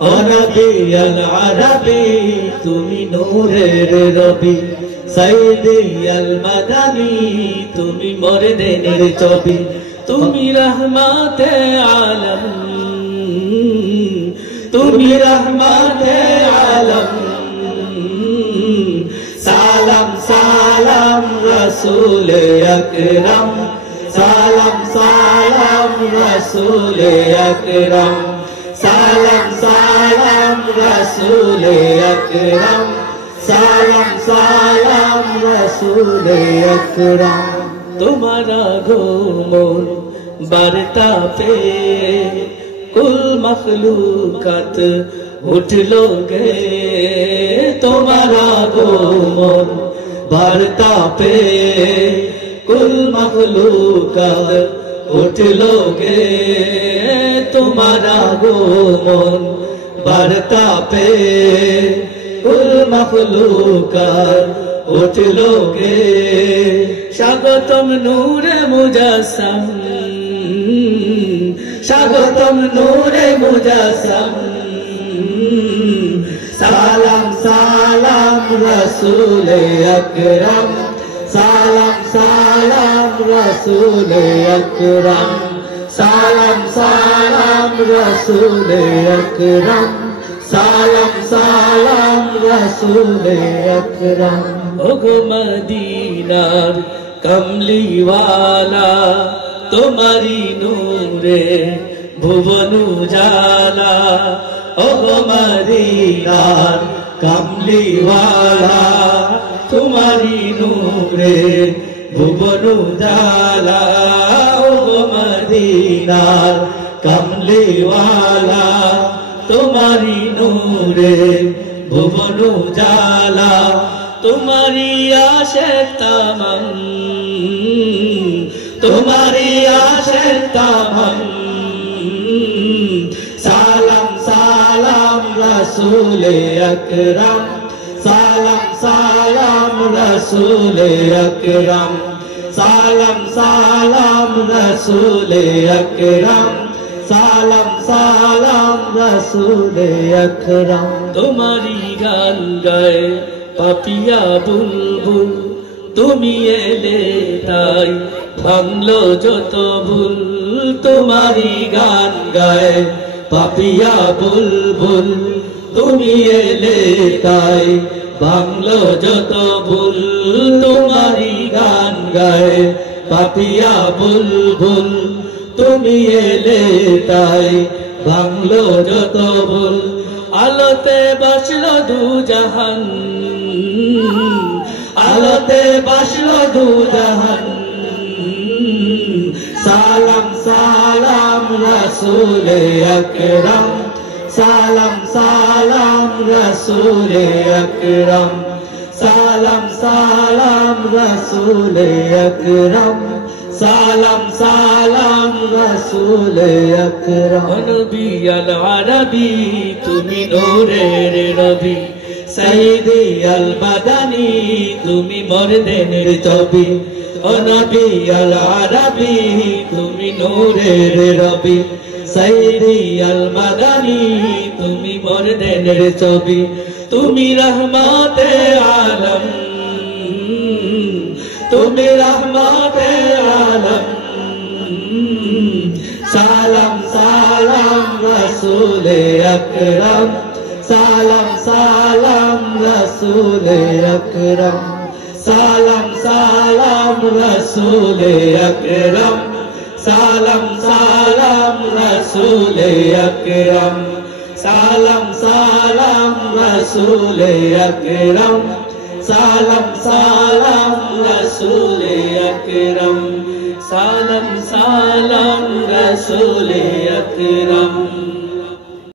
ও নবী আল আরবি তুমি নূরের রবি সাইয়্যিদি আল মাদানী তুমি মর্দানের ছবি তুমি রহমতে আলম তুমি রহমতে আলম সালাম সালাম রাসূল আকরাম সালাম সালাম রাসূল আকরাম সালাম সালাম রাসূল আকরাম সালাম সালাম রাসূল আকরাম তোমারা গোমন বার্তা পে কুল মখলুকাত উঠলো গে তোমারা গোমন বার্তা পে কুল মখলুকাত উঠলো গে তোমারা গোমন বার্তা পে কুল মখলুকাত উঠলো গে স্বাগতম নূরে মুজাসসাম স্বাগতম নূরে মুজাসসাম সালাম সালাম রাসূল আকরাম সালাম সালাম রাসূল আকরাম সালাম সালাম রাসূল আকরাম সালাম সালাম রাসূল আকরাম ওগো মদিনার কমলিওয়ালা তোমারি নূরে ভুবন উজালা ওগো মদিনার কমলিওয়ালা তোমারি নূরে ভুবন উজালা ওগো মদিনার কমলিওয়ালা তোমারি নূরে ভুবন উজালা তোমারি আশিক তামাম তোমারি আশিক তামাম সালাম সালাম রাসূল আকরাম সালাম সালাম রাসূল আকরাম সালাম সালাম রাসূল আকরাম সালাম সালাম রাসূল আকরাম তোমারি গান গায় পাপিয়া বুলবুল তুমি এলে তাই ভাঙলো যত ভুল তোমারি গান গায় পাপিয়া বুলবুল তুমি এলে তাই ভাঙলো যত ভুল তোমারি গান গায় পাপিয়া বুলবুল তুমি এলে তাই ভাঙলো যত ভুল আলোতে বাসলো দু জাহান আলোতে বাসলো দু জাহান সালাম সালাম রাসূল আকরাম সালাম সালাম রাসূল আকরাম সালাম সালাম রাসূল আকরাম সালাম সালাম রাসূল আকরাম নবী আল আরবি তুমি নূরের রবি সাইয়্যিদি আল মাদানী তুমি মর্দানের ছবি ও নবী আল আরবি তুমি নূরের রবি সাইয়্যিদি আল মাদানী তুমি মর্দানের ছবি তুমি রহমতে আলম তুমি রহমতে আলম সালাম সালাম রাসূল আকরাম সালাম সালাম রাসূল আকরাম সালাম সালাম রাসূল আকরাম সালাম সালাম রাসূল আকরাম সালাম সালাম রাসূল আকরাম সালাম সালাম রাসূল আকরাম সালাম সালাম রাসূল আকরাম